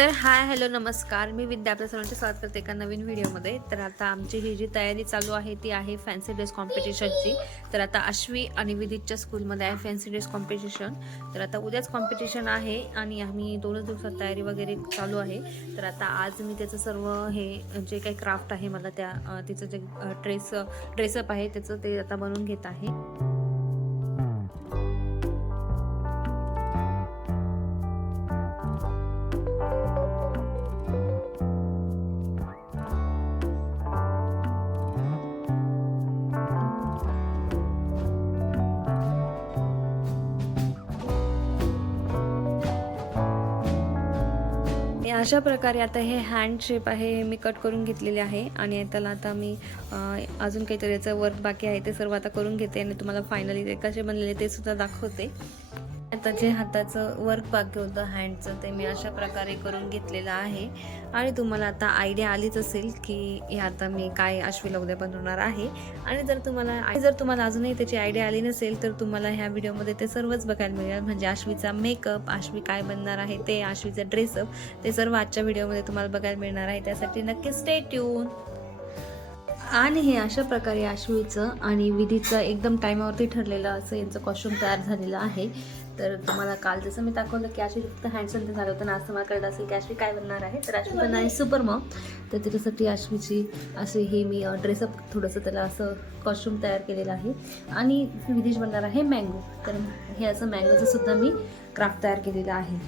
तर hi hello नमस्कार, मी विद्या आपल्या सर्वांचे स्वागत करते एका नवीन व्हिडिओमध्ये. तर आता आमची ही जी तयारी चालू आहे ती आहे फॅन्सी ड्रेस कॉम्पिटिशनची. तर आता अश्वी आणि विदितच्या स्कूलमध्ये आहे फॅन्सी ड्रेस कॉम्पिटिशन. तर आता उद्याच कॉम्पिटिशन आहे आणि आम्ही 2 दिवसात तयारी वगैरे चालू आहे. तर आता आज मी त्याचं सर्व हे जे काही क्राफ्ट आहे मला तिचं जे ड्रेसअप आहे त्याचं ते आता बनवून घेत आहे. अशा प्रकारे आता हे हँड शेप आहे हे मी कट करून घेतलेले आहे आणि त्याला आता मी अजून काहीतरी याचं वर्क बाकी आहे ते सर्व आता करून घेते आणि तुम्हाला फायनली ते कसे बनलेले ते सुद्धा दाखवते. आता जे हाताचं वर्क बाकी होतं हँडचं ते मी अशा प्रकारे करून घेतलेलं आहे आणि तुम्हाला आता आयडिया आलीच असेल की हे आता मी काय अश्वीला उद्या बनवणार आहे. आणि जर तुम्हाला अजूनही त्याची आयडिया आली नसेल तर तुम्हाला ह्या व्हिडिओमध्ये ते सर्वच बघायला मिळेल. म्हणजे अश्वीचा मेकअप, अश्वी काय बनणार आहे ते, अश्वीचा ड्रेसअप ते सर्व आजच्या व्हिडिओमध्ये तुम्हाला बघायला मिळणार आहे. त्यासाठी नक्की स्टे ट्यून. आणि हे अशा प्रकारे अश्वीचं आणि विधीचं एकदम टायमावरती ठरलेलं असं यांचं कॉस्ट्युम तयार झालेलं आहे. तर तुम्हाला काल जसं मी दाखवलं की अश्वी फक्त हँडसम ते झालं होतं ना, असं मला कळलं असेल की अश्वी काय बनणार आहे. तर अश्वी बनणार आहे सुपर मॉम. तर त्याच्यासाठी अश्वीची असे हे मी ड्रेसअप थोडंसं त्याला असं कॉस्ट्युम तयार केलेलं आहे. आणि विदेश बनणार आहे मँगो. तर हे असं मँगोचं सुद्धा मी क्राफ्ट तयार केलेलं आहे.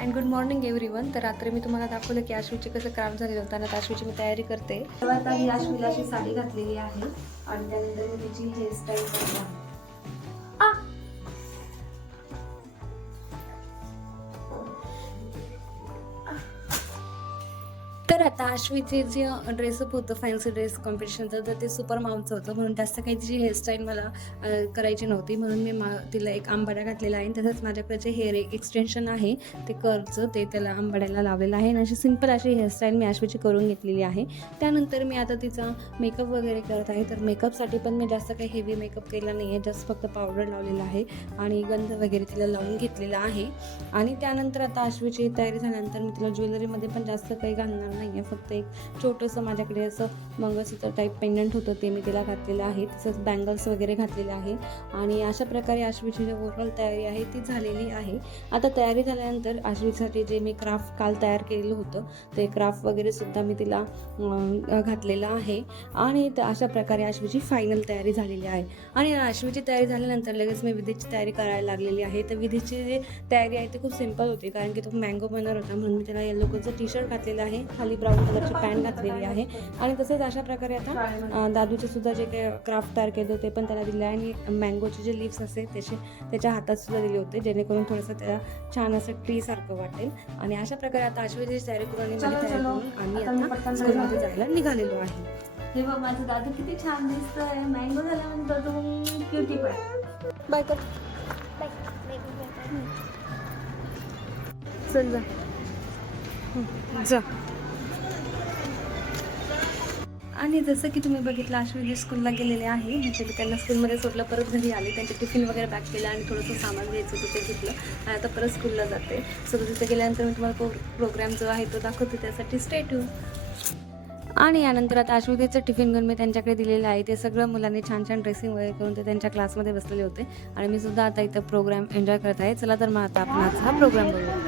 And good morning everyone. तर रात्री मी तुम्हाला दाखवलं की अश्वीचे कसं क्राफ्ट झालेलं होतं आणि आता अश्वीची मी तयारी करते. तेव्हा ही अश्वीला अशी साडी घातलेली आहे आणि त्यानंतर मी तिची हेअरस्टाईल करते आहे. तर आता अश्वीचे जे ड्रेसअप होतं फॅन्सी ड्रेस कॉम्पिटिशनचं तर ते सुपर मामचं होतं, म्हणून जास्त काही तिची हेअरस्टाईल मला करायची नव्हती. म्हणून मी तिला एक आंबाडा घातलेला आहे. तसंच माझ्याकडे जे हेअर एक्सटेन्शन आहे ते कर्लचं ते त्याला आंबाड्याला लावलेलं आहे आणि अशी सिंपल अशी हेअरस्टाईल मी अश्वीची करून घेतलेली आहे. त्यानंतर मी आता तिचा मेकअप वगैरे करत आहे. तर मेकअपसाठी पण मी जास्त काही हेवी मेकअप केला नाही आहे, जस्ट फक्त पावडर लावलेला आहे आणि गंध वगैरे तिला लावून घेतलेला आहे. आणि त्यानंतर आता अश्वीची तयारी झाल्यानंतर मी तिला ज्वेलरीमध्ये पण जास्त काही घालणार नाही आहे. फक्त एक छोटंसं माझ्याकडे असं मंगळसूत्र टाईप पेंडंट होतं ते मी तिला घातलेलं आहे. तसंच बँगल्स वगैरे घातलेले आहे आणि अशा प्रकारे अश्वीची जी ओव्हरऑल तयारी आहे ती झालेली आहे. आता तयारी झाल्यानंतर अश्वीसाठी जे मी क्राफ्ट काल तयार केलेलं होतं ते क्राफ्ट वगैरे सुद्धा मी तिला घातलेलं आहे आणि अशा प्रकारे अश्वीची फायनल तयारी झालेली आहे. आणि अश्वीची तयारी झाल्यानंतर लगेच मी विधीची तयारी करायला लागलेली आहे. तर विधीची जी तयारी आहे ती खूप सिंपल होती, कारण की तो मँगो बनणार होता म्हणून मी त्याला येलो कलरचं टी शर्ट घातलेलं आहे, खाली ब्राऊन कलरची पॅन्ट घातलेली आहे. आणि तसेच अशा प्रकारे आता दादूचे सुद्धा जे काही क्राफ्ट तयार केलं ते पण त्याला दिलं आहे आणि मँगोचे जे लिव्स असते त्याच्या हातात सुद्धा दिले होते, जेणेकरून थोडंसं त्याला छान असं ट्री सारखं वाटेल. आणि अशा प्रकारे आता अश्वीची तयारी करून आम्ही आता स्कूलमध्ये जायला निघालेलो आहे. हे बघ माझं दादू किती छान दिसतंय. मँगो झाल्यानंतर दादू क्युटी पण बाय कर. चल जा. आणि जसं की तुम्ही बघितलं अश्वी स्कूलला गेलेले आहे. म्हणजे त्यांना स्कूलमध्ये सोडलं, परत घरी आले, त्यांचे टिफिन वगैरे पॅक केलं आणि थोडंसं सामान घ्यायचं होतं ते घेतलं आणि आता परत स्कूलला जाते. सो तिथे गेल्यानंतर मी तुम्हाला प्रोग्राम जो आहे तो दाखवते, त्यासाठी स्टे ट्यून. आणि यानंतर आता अश्वतीचं टिफिन घेऊन मी त्यांच्याकडे दिलेलं आहे. ते सगळं मुलांनी छान छान ड्रेसिंग वगैरे करून ते त्यांच्या क्लासमध्ये बसलेले होते आणि मी सुद्धा आता इथं प्रोग्राम एन्जॉय करत आहे. चला तर मग आता आपण आज हा प्रोग्राम बघूया.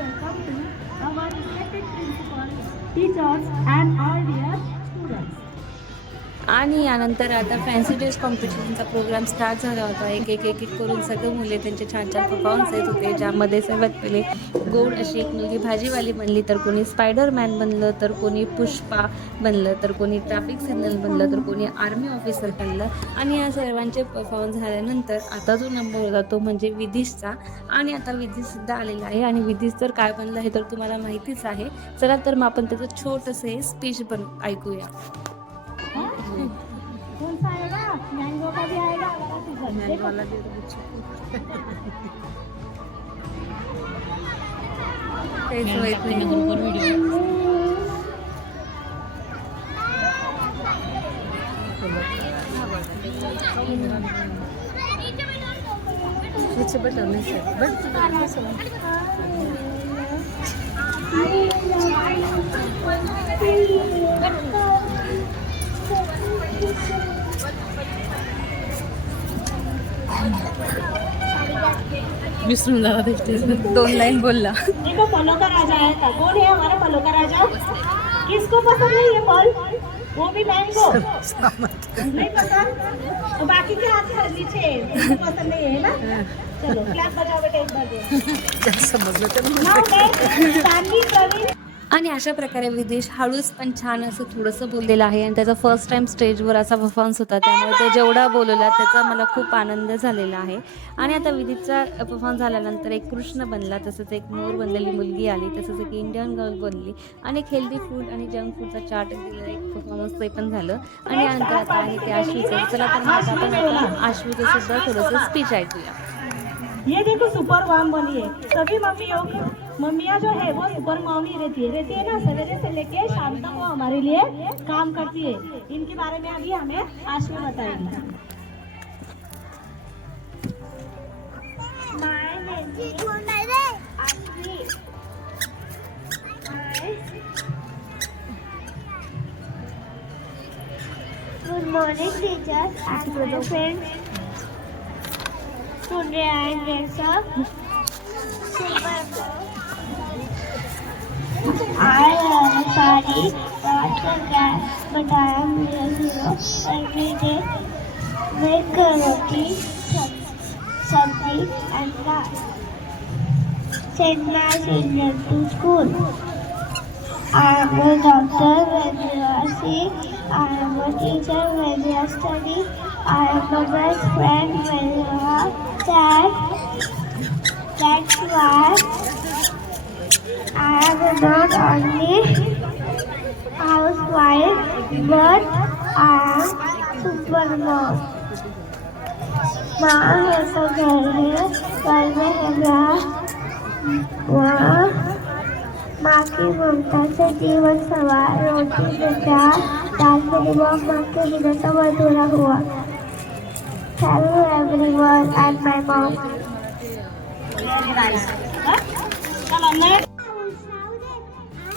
आणि यानंतर आता फॅन्सी ड्रेस कॉम्पिटिशनचा प्रोग्राम स्टार्ट झाला होता. एक एक करून सगळे मुले त्यांचे छान छान परफॉर्मन्स येत होते, ज्यामध्ये सर्वात पहिले गोड अशी एक मुलगी भाजीवाली बनली, तर कोणी स्पायडरमॅन बनलं, तर कोणी पुष्पा बनलं, तर कोणी ट्रॅफिक सिग्नल बनलं, तर कोणी आर्मी ऑफिसर बनलं. आणि या सर्वांचे परफॉर्मन्स झाल्यानंतर आता जो नंबर होता तो म्हणजे विधीशचा. आणि आता विधीशसुद्धा आलेला आहे आणि विधीश तर काय बनलं हे तर तुम्हाला माहितीच आहे. चला तर मग आपण त्याचं छोटंसं हे स्पीच पण ऐकूया. कौन सा आएगा? मैंगो का भी आएगा, मैंगो वाला भी बट विसरून झाला दोन लाईन बोलला. देखो फलों का राजा है था. कौन है हमारा फलों का राजा? किसको पसंद नहीं है फल? वो भी मैंगो नहीं पसंद. बाकी के हाथ में नीचे उनको पसंद नहीं है ना. चलो क्लॅप बजाओ बेटा एक बार दे. समजलं नाव काय? सान्वी प्रवीण. आणि अशा प्रकारे विदेश हळूच पण छान असं थोडंसं बोललेलं आहे आणि त्याचा फर्स्ट टाईम स्टेजवर असा परफॉर्मन्स होता, त्यामुळे तो जेवढा बोलवला त्याचा मला खूप आनंद झालेला आहे. आणि आता विदितचा परफॉर्मन्स झाल्यानंतर एक कृष्ण बनला, तसंच एक मोर बनलेली मुलगी आली, तसंच एक इंडियन गर्ल बनली आणि एक हेल्दी फूड आणि जंक फूडचा चार्ट दिलेला एक परफॉर्मन्स ते पण झालं. आणि नंतर आता आहे ते आश्वीचं. चला तर मग आपण आता आश्वीचं सुद्धा थोडंसं स्पीच ऐकूया. ये देखो सुपर मॉम बनी है. सभी मम्मियाँ जो है वो सुपर मॉम ही रहती है ना. सवेरे से लेके शाम तक वो हमारे लिए काम करती है. इनके बारे में अभी हमें आश्वी बताएगी. My name is Ashwi. Good morning, teachers and my friends. Today I dress up super. I am sorry not the cat, but I am your hero. Every day, make roti, sabzi, and dal. Send my children to school. I am a doctor when you are sick. I am a teacher when you are studying. I am a best friend when you are sad. That's why I am not only housewife, but I am super mom. माँ ऐसा घर है, घर में है माँ की ममता से जीवन सवार, रोटी में प्यार, दाल में नमक, माँ के बिना सब अधूरा हुआ. Hello everyone and my mom.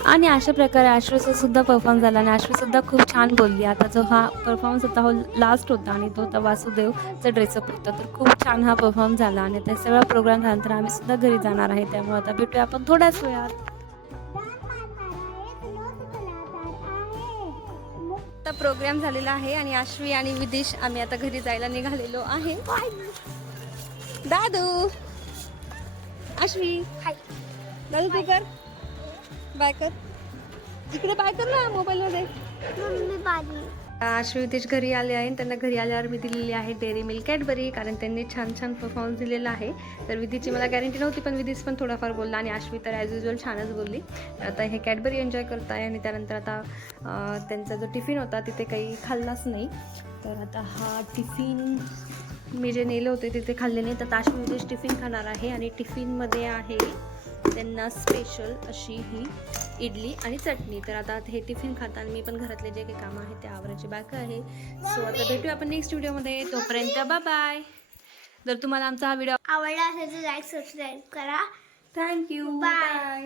आणि अशा प्रकारे आश्वीचा सुद्धा परफॉर्मन्स झाला आणि आश्वीसुद्धा खूप छान बोलली. आता जो हा परफॉर्मन्स होता हा लास्ट होता आणि तो होता वासुदेवचा ड्रेसअप होता. तर खूप छान हा परफॉर्मन्स झाला आणि ते सगळा प्रोग्राम झाल्यानंतर आम्ही सुद्धा घरी जाणार आहे. त्यामुळे आता भेटूया आपण थोड्याच वेळात. आता प्रोग्राम झालेला आहे आणि आश्वी आणि विदेश आम्ही आता घरी जायला निघालेलो आहे. दादू आश्वी हाय. दादू तू कर बाय कर, इकडे बाय कर ना मोबाईलमध्ये. आश्वी विदेश घरी आले आहे. त्यांना घरी आल्यावर मी दिलेली आहे डेअरी मिल्क कॅडबरी, कारण त्यांनी छान छान परफॉर्मन्स दिलेला आहे. तर विधीची मला गॅरंटी नव्हती, पण विधीच पण थोडाफार बोलला आणि आश्वी तर ॲज युजल छानच बोलली. आता हे कॅडबरी एन्जॉय करत आहे आणि त्यानंतर आता त्यांचा जो टिफिन होता तिथे काही खाल्लाच नाही. तर आता हा टिफिन मी जे नेलं होते तिथे खाल्ले नाही. तर आश्वी विदेश टिफिन खाणार आहे आणि टिफिनमध्ये आहे त्यांना स्पेशल अशी ही इडली आणि चटणी. तर आता हे टिफिन खाताना मी पण घरातले जे काही कामं आहेत ते आवरायचे बाकी आहे. सो आता भेटूया आपण नेक्स्ट व्हिडिओमध्ये. तोपर्यंत बाय बाय. जर तुम्हाला आमचा हा व्हिडिओ आवडला असेल तर लाईक सबस्क्राईब करा. Thank you bye.